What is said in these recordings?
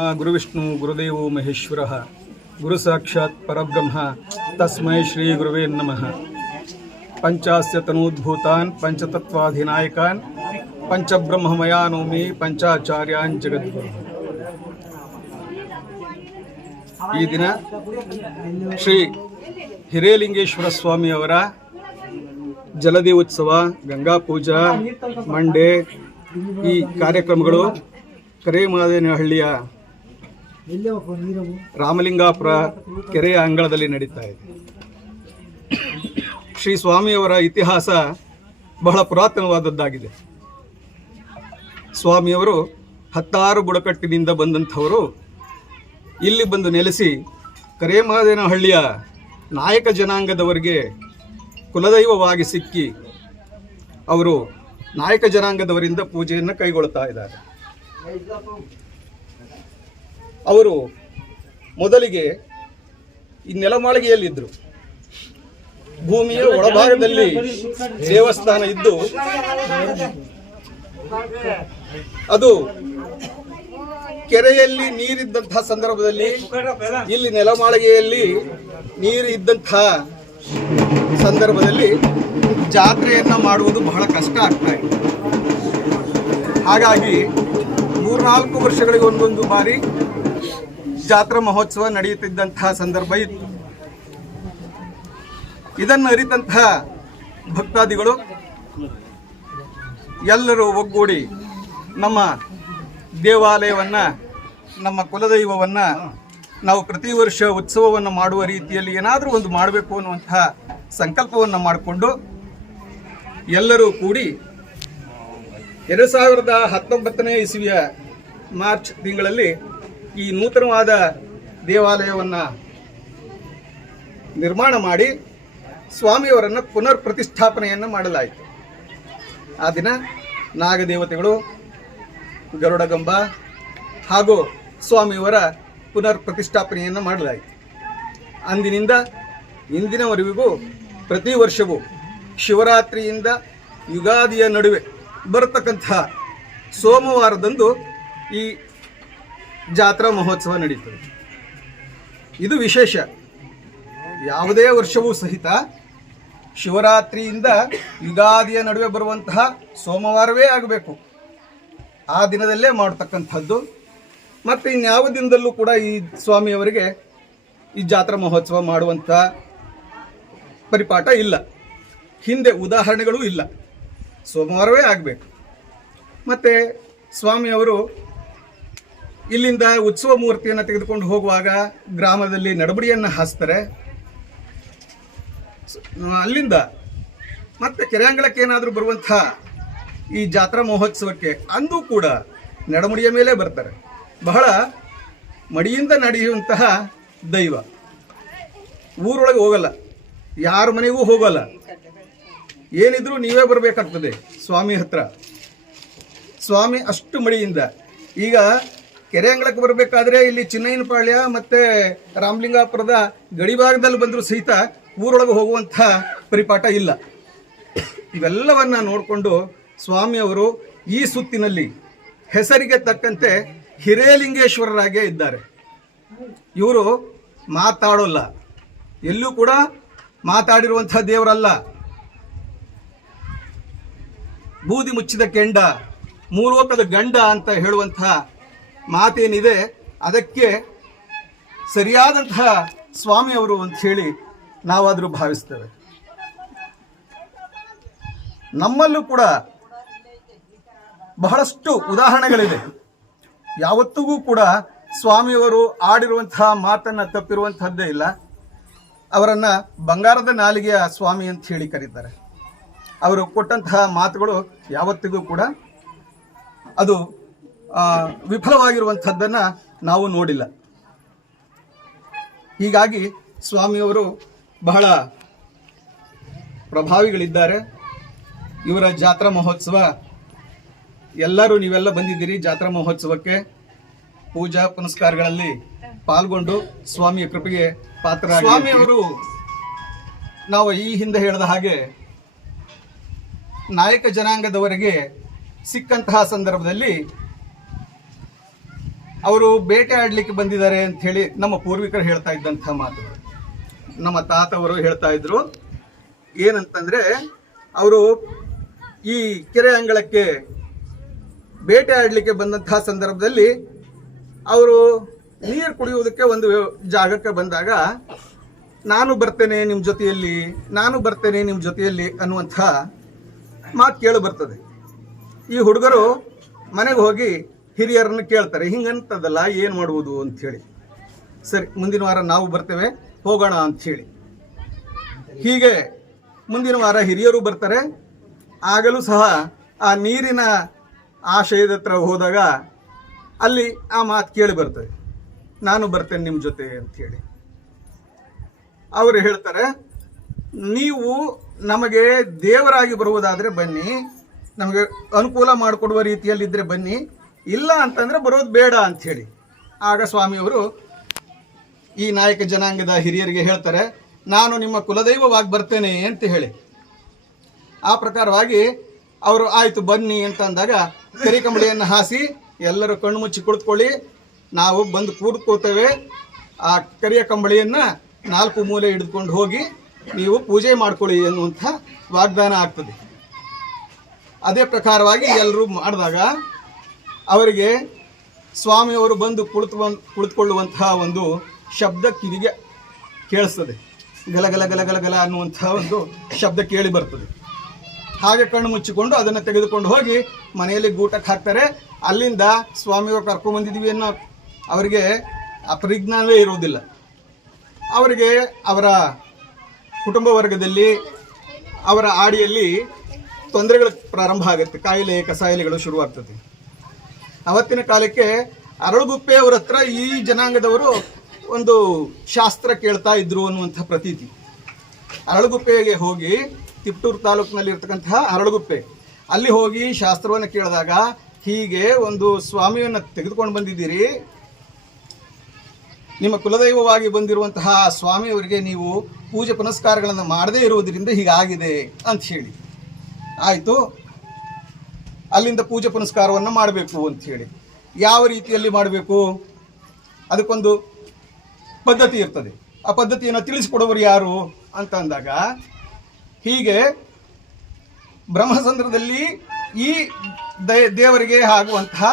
ಆ ಗುರುವಿಷ್ಣು ಗುರುದೇವೋ ಮಹೇಶ್ವರ. ಗುರು ಸಾಕ್ಷಾತ್ ಪರಬ್ರಹ್ಮ. ತಸ್ಮೈ ಶ್ರೀ ಗುರುವೇ ನಮಃ. ಪಂಚಾಸ್ಯ ತನೋದ್ಭೂತಾನ್, ಪಂಚತತ್ವಾಧಿನಾಯಕಾನ್, ಪಂಚಬ್ರಹ್ಮಮಯಾನೋಮಿ, ಪಂಚಾಚಾರ್ಯಾನ್ ಜಗದ್ಗುರು. ಈ ದಿನ ಶ್ರೀ ಹಿರೇಲಿಂಗೇಶ್ವರ ಸ್ವಾಮಿಯವರ ಜಲದಿ ಉತ್ಸವ ಗಂಗಾ ಪೂಜಾ, ಮಂಡೆ ಈ ಕಾರ್ಯಕ್ರಮಗಳು ಕರೇಮಾದೇನಹಳ್ಳಿಯ ರಾಮಲಿಂಗಾಪುರ ಕೆರೆಯ ಅಂಗಳದಲ್ಲಿ ನಡೀತಾ ಇದೆ. ಶ್ರೀ ಸ್ವಾಮಿಯವರ ಇತಿಹಾಸ ಬಹಳ ಪುರಾತನವಾದದ್ದಾಗಿದೆ. ಸ್ವಾಮಿಯವರು ಹತ್ತಾರು ಬುಡಕಟ್ಟಿನಿಂದ ಬಂದಂಥವರು ಇಲ್ಲಿ ಬಂದು ನೆಲೆಸಿ ಕರೇಮಾದೇನಹಳ್ಳಿಯ ನಾಯಕ ಜನಾಂಗದವರಿಗೆ ಕುಲದೈವವಾಗಿ ಸಿಕ್ಕಿ ಅವರು ನಾಯಕ ಜನಾಂಗದವರಿಂದ ಪೂಜೆಯನ್ನು ಕೈಗೊಳ್ತಾ ಇದ್ದಾರೆ. ಅವರು ಮೊದಲಿಗೆ ಈ ನೆಲಮಾಳಿಗೆಯಲ್ಲಿದ್ದರು. ಭೂಮಿಯ ಒಳಭಾಗದಲ್ಲಿ ದೇವಸ್ಥಾನ ಇದ್ದು, ಅದು ಕೆರೆಯಲ್ಲಿ ನೀರಿದ್ದಂತಹ ಸಂದರ್ಭದಲ್ಲಿ ಇಲ್ಲಿ ನೆಲಮಾಳಿಗೆಯಲ್ಲಿ ನೀರು ಇದ್ದಂತಹ ಸಂದರ್ಭದಲ್ಲಿ ಜಾತ್ರೆಯನ್ನು ಮಾಡುವುದು ಬಹಳ ಕಷ್ಟ ಆಗ್ತಾ ಇದೆ. ಹಾಗಾಗಿ ಮೂರ್ನಾಲ್ಕು ವರ್ಷಗಳಿಗೆ ಒಂದೊಂದು ಬಾರಿ ಜಾತ್ರಾ ಮಹೋತ್ಸವ ನಡೆಯುತ್ತಿದ್ದಂತಹ ಸಂದರ್ಭ ಇತ್ತು. ಇದನ್ನು ಅರಿತಂತಹ ಭಕ್ತಾದಿಗಳು ಎಲ್ಲರೂ ಒಗ್ಗೂಡಿ ನಮ್ಮ ದೇವಾಲಯವನ್ನು, ನಮ್ಮ ಕುಲದೈವವನ್ನು ನಾವು ಪ್ರತಿ ವರ್ಷ ಉತ್ಸವವನ್ನು ಮಾಡುವ ರೀತಿಯಲ್ಲಿ ಏನಾದರೂ ಒಂದು ಮಾಡಬೇಕು ಅನ್ನುವಂತಹ ಸಂಕಲ್ಪವನ್ನು ಮಾಡಿಕೊಂಡು ಎಲ್ಲರೂ ಕೂಡಿ ಎರಡು ಸಾವಿರದ ಹತ್ತೊಂಬತ್ತನೇ ಇಸವಿಯ ಮಾರ್ಚ್ ತಿಂಗಳಲ್ಲಿ ಈ ನೂತನವಾದ ದೇವಾಲಯವನ್ನು ನಿರ್ಮಾಣ ಮಾಡಿ ಸ್ವಾಮಿಯವರನ್ನು ಪುನರ್ ಪ್ರತಿಷ್ಠಾಪನೆಯನ್ನು ಮಾಡಲಾಯಿತು. ಆ ದಿನ ನಾಗದೇವತೆಗಳು, ಗರುಡಗಂಬ ಹಾಗೂ ಸ್ವಾಮಿಯವರ ಪುನರ್ ಪ್ರತಿಷ್ಠಾಪನೆಯನ್ನು ಮಾಡಲಾಯಿತು. ಅಂದಿನಿಂದ ಇಂದಿನವರೆಗೂ ಪ್ರತಿ ವರ್ಷವೂ ಶಿವರಾತ್ರಿಯಿಂದ ಯುಗಾದಿಯ ನಡುವೆ ಬರತಕ್ಕಂತಹ ಸೋಮವಾರದಂದು ಈ ಜಾತ್ರಾ ಮಹೋತ್ಸವ ನಡೀತದೆ. ಇದು ವಿಶೇಷ. ಯಾವುದೇ ವರ್ಷವೂ ಸಹಿತ ಶಿವರಾತ್ರಿಯಿಂದ ಯುಗಾದಿಯ ನಡುವೆ ಬರುವಂತಹ ಸೋಮವಾರವೇ ಆಗಬೇಕು. ಆ ದಿನದಲ್ಲೇ ಮಾಡತಕ್ಕಂಥದ್ದು. ಮತ್ತು ಇನ್ಯಾವ ದಿನದಲ್ಲೂ ಕೂಡ ಈ ಸ್ವಾಮಿಯವರಿಗೆ ಈ ಜಾತ್ರಾ ಮಹೋತ್ಸವ ಮಾಡುವಂಥ ಪರಿಪಾಠ ಇಲ್ಲ. ಹಿಂದೆ ಉದಾಹರಣೆಗಳೂ ಇಲ್ಲ. ಸೋಮವಾರವೇ ಆಗಬೇಕು. ಮತ್ತು ಸ್ವಾಮಿಯವರು ಇಲ್ಲಿಂದ ಉತ್ಸವ ಮೂರ್ತಿಯನ್ನು ತೆಗೆದುಕೊಂಡು ಹೋಗುವಾಗ ಗ್ರಾಮದಲ್ಲಿ ನಡಬಡಿಯನ್ನು ಹಾಸ್ತಾರೆ. ಅಲ್ಲಿಂದ ಮತ್ತೆ ಕೆರೆಯಂಗಳಕ್ಕೆ ಏನಾದರೂ ಬರುವಂಥ ಈ ಜಾತ್ರಾ ಮಹೋತ್ಸವಕ್ಕೆ ಅಂದೂ ಕೂಡ ನಡಮಡಿಯ ಮೇಲೆ ಬರ್ತಾರೆ. ಬಹಳ ಮಡಿಯಿಂದ ನಡೆಯುವಂತಹ ದೈವ. ಊರೊಳಗೆ ಹೋಗಲ್ಲ. ಯಾರ ಮನೆಗೂ ಹೋಗಲ್ಲ. ಏನಿದ್ರೂ ನೀವೇ ಬರಬೇಕಾಗ್ತದೆ ಸ್ವಾಮಿ ಹತ್ರ. ಸ್ವಾಮಿ ಅಷ್ಟು ಮಡಿಯಿಂದ. ಈಗ ಕೆರೆ ಅಂಗಳಕ್ಕೆ ಬರಬೇಕಾದ್ರೆ ಇಲ್ಲಿ ಚಿನ್ನಯ್ಯನಪಾಳ್ಯ ಮತ್ತೆ ರಾಮಲಿಂಗಾಪುರದ ಗಡಿಭಾಗದಲ್ಲಿ ಬಂದರೂ ಸಹಿತ ಊರೊಳಗೆ ಹೋಗುವಂಥ ಪರಿಪಾಠ ಇಲ್ಲ. ಇವೆಲ್ಲವನ್ನ ನೋಡಿಕೊಂಡು ಸ್ವಾಮಿಯವರು ಈ ಸುತ್ತಿನಲ್ಲಿ ಹೆಸರಿಗೆ ತಕ್ಕಂತೆ ಹಿರೇಲಿಂಗೇಶ್ವರರಾಗೇ ಇದ್ದಾರೆ. ಇವರು ಮಾತಾಡೋಲ್ಲ. ಎಲ್ಲೂ ಕೂಡ ಮಾತಾಡಿರುವಂಥ ದೇವರಲ್ಲ. ಬೂದಿ ಮುಚ್ಚಿದ ಕೆಂಡ ಮೂಲೋಕದ ಗಂಡ ಅಂತ ಹೇಳುವಂತಹ ಮಾತೇನಿದೆ, ಅದಕ್ಕೆ ಸರಿಯಾದಂತಹ ಸ್ವಾಮಿಯವರು ಅಂತ ಹೇಳಿ ನಾವಾದರೂ ಭಾವಿಸ್ತೇವೆ. ನಮ್ಮಲ್ಲೂ ಕೂಡ ಬಹಳಷ್ಟು ಉದಾಹರಣೆಗಳಿದೆ. ಯಾವತ್ತಿಗೂ ಕೂಡ ಸ್ವಾಮಿಯವರು ಆಡಿರುವಂತಹ ಮಾತನ್ನು ತಪ್ಪಿರುವಂತಹದ್ದೇ ಇಲ್ಲ. ಅವರನ್ನು ಬಂಗಾರದ ನಾಲಿಗೆಯ ಸ್ವಾಮಿ ಅಂತ ಹೇಳಿ ಕರೀತಾರೆ. ಅವರು ಕೊಟ್ಟಂತಹ ಮಾತುಗಳು ಯಾವತ್ತಿಗೂ ಕೂಡ ಅದು ವಿಫಲವಾಗಿರುವಂಥದ್ದನ್ನ ನಾವು ನೋಡಿಲ್ಲ. ಹೀಗಾಗಿ ಸ್ವಾಮಿಯವರು ಬಹಳ ಪ್ರಭಾವಿಗಳಿದ್ದಾರೆ. ಇವರ ಜಾತ್ರಾ ಮಹೋತ್ಸವ ಎಲ್ಲರೂ ನೀವೆಲ್ಲ ಬಂದಿದ್ದೀರಿ ಜಾತ್ರಾ ಮಹೋತ್ಸವಕ್ಕೆ. ಪೂಜಾ ಪುನಸ್ಕಾರಗಳಲ್ಲಿ ಪಾಲ್ಗೊಂಡು ಸ್ವಾಮಿಯ ಕೃಪೆಗೆ ಪಾತ್ರ ಸ್ವಾಮಿಯವರು ನಾವು ಈ ಹಿಂದೆ ಹೇಳಿದ ಹಾಗೆ ನಾಯಕ ಜನಾಂಗದವರಿಗೆ ಸಿಕ್ಕಂತಹ ಸಂದರ್ಭದಲ್ಲಿ ಅವರು ಬೇಟೆ ಆಡ್ಲಿಕ್ಕೆ ಬಂದಿದ್ದಾರೆ ಅಂತ ಹೇಳಿ ನಮ್ಮ ಪೂರ್ವಿಕರು ಹೇಳ್ತಾ ಇದ್ದಂಥ ಮಾತು. ನಮ್ಮ ತಾತವರು ಹೇಳ್ತಾ ಇದ್ರು, ಏನಂತಂದ್ರೆ ಅವರು ಈ ಕೆರೆ ಅಂಗಳಕ್ಕೆ ಬೇಟೆ ಆಡಲಿಕ್ಕೆ ಬಂದಂತಹ ಸಂದರ್ಭದಲ್ಲಿ ಅವರು ನೀರು ಕುಡಿಯುವುದಕ್ಕೆ ಒಂದು ಜಾಗಕ್ಕೆ ಬಂದಾಗ, ನಾನು ಬರ್ತೇನೆ ನಿಮ್ಮ ಜೊತೆಯಲ್ಲಿ, ನಾನು ಬರ್ತೇನೆ ನಿಮ್ಮ ಜೊತೆಯಲ್ಲಿ ಅನ್ನುವಂಥ ಮಾತು ಕೇಳಿ ಬರ್ತದೆ. ಈ ಹುಡುಗರು ಮನೆಗೆ ಹೋಗಿ ಹಿರಿಯರನ್ನು ಕೇಳ್ತಾರೆ, ಹಿಂಗಂತದಲ್ಲ, ಏನು ಮಾಡುವುದು? ಅಂಥೇಳಿ ಸರಿ, ಮುಂದಿನ ವಾರ ನಾವು ಬರ್ತೇವೆ, ಹೋಗೋಣ ಅಂಥೇಳಿ ಹೀಗೆ ಮುಂದಿನ ವಾರ ಹಿರಿಯರು ಬರ್ತಾರೆ. ಆಗಲೂ ಸಹ ಆ ನೀರಿನ ಆಶಯದ ಹತ್ರ ಹೋದಾಗ ಅಲ್ಲಿ ಆ ಮಾತು ಕೇಳಿ ಬರ್ತದೆ. ನಾನು ಬರ್ತೇನೆ ನಿಮ್ಮ ಜೊತೆ ಅಂಥೇಳಿ ಅವರು ಹೇಳ್ತಾರೆ, ನೀವು ನಮಗೆ ದೇವರಾಗಿ ಬರುವುದಾದರೆ ಬನ್ನಿ, ನಮಗೆ ಅನುಕೂಲ ಮಾಡಿಕೊಡುವ ರೀತಿಯಲ್ಲಿದ್ದರೆ ಬನ್ನಿ ಇಲ್ಲ ಅಂತಂದರೆ ಬರೋದು ಬೇಡ ಅಂಥೇಳಿ ಆಗ ಸ್ವಾಮಿಯವರು ಈ ನಾಯಕ ಜನಾಂಗದ ಹಿರಿಯರಿಗೆ ಹೇಳ್ತಾರೆ, ನಾನು ನಿಮ್ಮ ಕುಲದೈವವಾಗಿ ಬರ್ತೇನೆ ಅಂತ ಹೇಳಿ. ಆ ಪ್ರಕಾರವಾಗಿ ಅವರು, ಆಯಿತು ಬನ್ನಿ ಅಂತ ಅಂದಾಗ ಕರಿಕಂಬಳಿಯನ್ನು ಹಾಸಿ ಎಲ್ಲರೂ ಕಣ್ಣು ಮುಚ್ಚಿ ಕುಳಿತುಕೊಳ್ಳಿ. ನಾವು ಬಂದು ಕೂತ್ಕೋತೇವೆ. ಆ ಕರಿಯ ಕಂಬಳಿಯನ್ನು ನಾಲ್ಕು ಮೂಲೆ ಹಿಡಿದುಕೊಂಡು ಹೋಗಿ ನೀವು ಪೂಜೆ ಮಾಡ್ಕೊಳ್ಳಿ ಎನ್ನುವಂಥ ವಾಗ್ದಾನ ಆಗ್ತದೆ. ಅದೇ ಪ್ರಕಾರವಾಗಿ ಎಲ್ಲರೂ ಮಾಡಿದಾಗ ಅವರಿಗೆ ಸ್ವಾಮಿಯವರು ಬಂದು ಕುಳಿತು ಕುಳಿತುಕೊಳ್ಳುವಂತಹ ಒಂದು ಶಬ್ದ ಕಿವಿಗೆ ಕೇಳಿಸ್ತದೆ. ಗಲ ಗಲ ಗಲ ಗಲ ಗಲ ಅನ್ನುವಂತಹ ಒಂದು ಶಬ್ದ ಕೇಳಿ ಬರ್ತದೆ. ಹಾಗೆ ಕಣ್ಣು ಮುಚ್ಚಿಕೊಂಡು ಅದನ್ನು ತೆಗೆದುಕೊಂಡು ಹೋಗಿ ಮನೆಯಲ್ಲಿ ಗೂಟಕ್ಕೆ ಹಾಕ್ತಾರೆ. ಅಲ್ಲಿಂದ ಸ್ವಾಮಿಯವರು ಕರ್ಕೊಂಬಂದಿದ್ದೀವಿ ಅನ್ನೋ ಅವರಿಗೆ ಅಪರಿಜ್ಞಾನವೇ ಇರುವುದಿಲ್ಲ. ಅವರಿಗೆ ಅವರ ಕುಟುಂಬ ವರ್ಗದಲ್ಲಿ ಅವರ ಆಡಿಯಲ್ಲಿ ತೊಂದರೆಗಳು ಪ್ರಾರಂಭ ಆಗುತ್ತೆ. ಕಾಯಿಲೆ, ಕಸಾಯಿಲೆಗಳು ಶುರುವಾಗ್ತದೆ. ಅವತ್ತಿನ ಕಾಲಕ್ಕೆ ಅರಳುಗುಪ್ಪೆ ಅವರ ಹತ್ರ ಈ ಜನಾಂಗದವರು ಒಂದು ಶಾಸ್ತ್ರ ಕೇಳ್ತಾ ಇದ್ರು ಅನ್ನುವಂಥ ಪ್ರತೀತಿ. ಅರಳುಗುಪ್ಪೆಗೆ ಹೋಗಿ ತಿಪ್ಟೂರು ತಾಲೂಕಿನಲ್ಲಿ ಇರ್ತಕ್ಕಂತಹ ಅರಳುಗುಪ್ಪೆ. ಅಲ್ಲಿ ಹೋಗಿ ಶಾಸ್ತ್ರವನ್ನು ಕೇಳಿದಾಗ ಹೀಗೆ ಒಂದು ಸ್ವಾಮಿಯನ್ನು ತೆಗೆದುಕೊಂಡು ಬಂದಿದ್ದೀರಿ. ನಿಮ್ಮ ಕುಲದೈವವಾಗಿ ಬಂದಿರುವಂತಹ ಸ್ವಾಮಿಯವರಿಗೆ ನೀವು ಪೂಜೆ ಪುನಸ್ಕಾರಗಳನ್ನು ಮಾಡದೇ ಇರುವುದರಿಂದ ಹೀಗಾಗಿದೆ ಅಂತ ಹೇಳಿ. ಆಯಿತು. ಅಲ್ಲಿಂದ ಪೂಜೆ ಪುನಸ್ಕಾರವನ್ನು ಮಾಡಬೇಕು ಅಂತ ಹೇಳಿ ಯಾವ ರೀತಿಯಲ್ಲಿ ಮಾಡಬೇಕು? ಅದಕ್ಕೊಂದು ಪದ್ಧತಿ ಇರ್ತದೆ. ಆ ಪದ್ಧತಿಯನ್ನು ತಿಳಿಸಿಕೊಡುವರು ಯಾರು ಅಂತ ಅಂದಾಗ, ಹೀಗೆ ಬ್ರಹ್ಮಸಂದ್ರದಲ್ಲಿ ಈ ದೇವರಿಗೆ ಆಗುವಂತಹ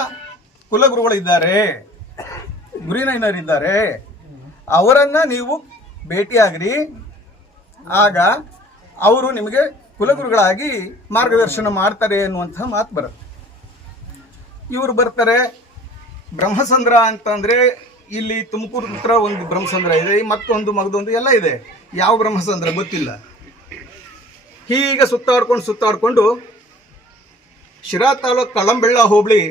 ಕುಲಗುರುಗಳಿದ್ದಾರೆ. ಗುರಿನೈನರಿದ್ದಾರೆ ಅವರನ್ನು ನೀವು ಭೇಟಿಯಾಗ್ರಿ. ಆಗ ಅವರು ನಿಮಗೆ ಕುಲಗುರುಗಳಾಗಿ ಮಾರ್ಗದರ್ಶನ ಮಾಡ್ತಾರೆ ಅನ್ನುವಂಥ ಮಾತು ಬರುತ್ತೆ. ಇವರು ಬರ್ತಾರೆ, ಬ್ರಹ್ಮಸಂದ್ರ ಅಂತಂದರೆ ಇಲ್ಲಿ ತುಮಕೂರು ಹತ್ರ ಒಂದು ಬ್ರಹ್ಮಸಂದ್ರ ಇದೆ, ಮತ್ತೊಂದು ಮಗದೊಂದು ಎಲ್ಲ ಇದೆ. ಯಾವ ಬ್ರಹ್ಮಸಂದ್ರ ಗೊತ್ತಿಲ್ಲ. ಹೀಗೆ ಸುತ್ತಾಡ್ಕೊಂಡು ಸುತ್ತಾಡ್ಕೊಂಡು ಶಿರಾ ತಾಲೂಕು ಕಳಂಬೆಳ್ಳ ಹೋಬಳಿ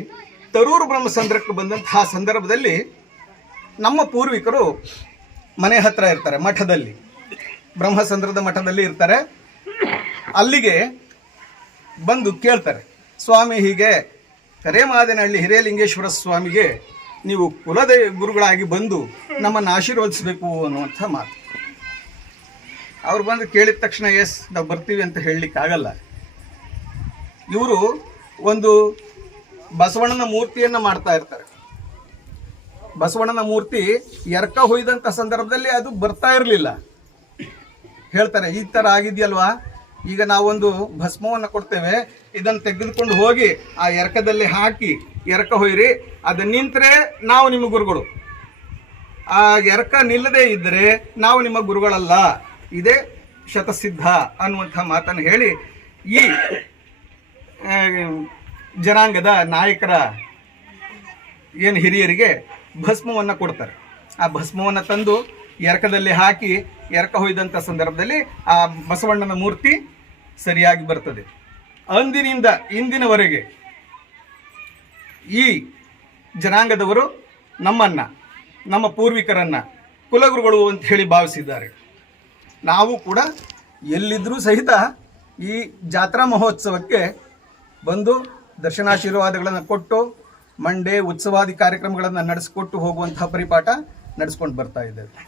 ತರೂರು ಬ್ರಹ್ಮಸಂದ್ರಕ್ಕೆ ಬಂದಂತಹ ಸಂದರ್ಭದಲ್ಲಿ ನಮ್ಮ ಪೂರ್ವಿಕರು ಮನೆ ಹತ್ರ ಇರ್ತಾರೆ, ಮಠದಲ್ಲಿ. ಬ್ರಹ್ಮಸಂದ್ರದ ಮಠದಲ್ಲಿ ಇರ್ತಾರೆ. ಅಲ್ಲಿಗೆ ಬಂದು ಕೇಳ್ತಾರೆ, ಸ್ವಾಮಿ ಹೀಗೆ ಕರೇಮಾದನಹಳ್ಳಿ ಹಿರೇಲಿಂಗೇಶ್ವರ ಸ್ವಾಮಿಗೆ ನೀವು ಕುಲದ ಗುರುಗಳಾಗಿ ಬಂದು ನಮ್ಮನ್ನು ಆಶೀರ್ವದಿಸಬೇಕು ಅನ್ನುವಂಥ ಮಾತು. ಅವ್ರು ಬಂದು ಕೇಳಿದ ತಕ್ಷಣ, ಎಸ್, ನಾವು ಬರ್ತೀವಿ ಅಂತ ಹೇಳಲಿಕ್ಕಾಗಲ್ಲ ಇವರು ಒಂದು ಬಸವಣ್ಣನ ಮೂರ್ತಿಯನ್ನು ಮಾಡ್ತಾ ಇರ್ತಾರೆ. ಬಸವಣ್ಣನ ಮೂರ್ತಿ ಎರಕ ಹೊಯ್ದಂಥ ಸಂದರ್ಭದಲ್ಲಿ ಅದು ಬರ್ತಾ ಇರಲಿಲ್ಲ. ಹೇಳ್ತಾರೆ, ಈ ಥರ ಆಗಿದೆಯಲ್ವಾ? ಈಗ ನಾವೊಂದು ಭಸ್ಮವನ್ನು ಕೊಡ್ತೇವೆ, ಇದನ್ನು ತೆಗೆದುಕೊಂಡು ಹೋಗಿ ಆ ಎರಕದಲ್ಲಿ ಹಾಕಿ ಎರಕ ಹೊಯ್ರಿ, ಅದು ನಿಂತರೆ ನಾವು ನಿಮ್ಮ ಗುರುಗಳು. ಆ ಎರಕ ನಿಲ್ಲದೆ ಇದ್ದರೆ ನಾವು ನಿಮ್ಮ ಗುರುಗಳಲ್ಲ. ಇದೇ ಶತಸಿದ್ಧ ಅನ್ನುವಂಥ ಮಾತನ್ನು ಹೇಳಿ ಈ ಜನಾಂಗದ ನಾಯಕರ ಏನು ಹಿರಿಯರಿಗೆ ಭಸ್ಮವನ್ನು ಕೊಡ್ತಾರೆ. ಆ ಭಸ್ಮವನ್ನು ತಂದು ಎರಕದಲ್ಲಿ ಹಾಕಿ ಎರಕ ಹೊಯ್ದಂಥ ಸಂದರ್ಭದಲ್ಲಿ ಆ ಬಸವಣ್ಣನ ಮೂರ್ತಿ ಸರಿಯಾಗಿ ಬರ್ತದೆ. ಅಂದಿನಿಂದ ಇಂದಿನವರೆಗೆ ಈ ಜನಾಂಗದವರು ನಮ್ಮನ್ನು, ನಮ್ಮ ಪೂರ್ವಿಕರನ್ನ ಕುಲಗುರುಗಳು ಅಂತ ಹೇಳಿ ಭಾವಿಸಿದ್ದಾರೆ. ನಾವು ಕೂಡ ಎಲ್ಲಿದ್ದರೂ ಸಹಿತ ಈ ಜಾತ್ರಾ ಮಹೋತ್ಸವಕ್ಕೆ ಬಂದು ದರ್ಶನಾಶೀರ್ವಾದಗಳನ್ನು ಕೊಟ್ಟು, ಮಂಡೆ ಉತ್ಸವಾದಿ ಕಾರ್ಯಕ್ರಮಗಳನ್ನು ನಡೆಸಿಕೊಟ್ಟು ಹೋಗುವಂತಹ ಪರಿಪಾಠ ನಡೆಸ್ಕೊಂಡು ಬರ್ತಾ ಇದ್ದೇವೆ.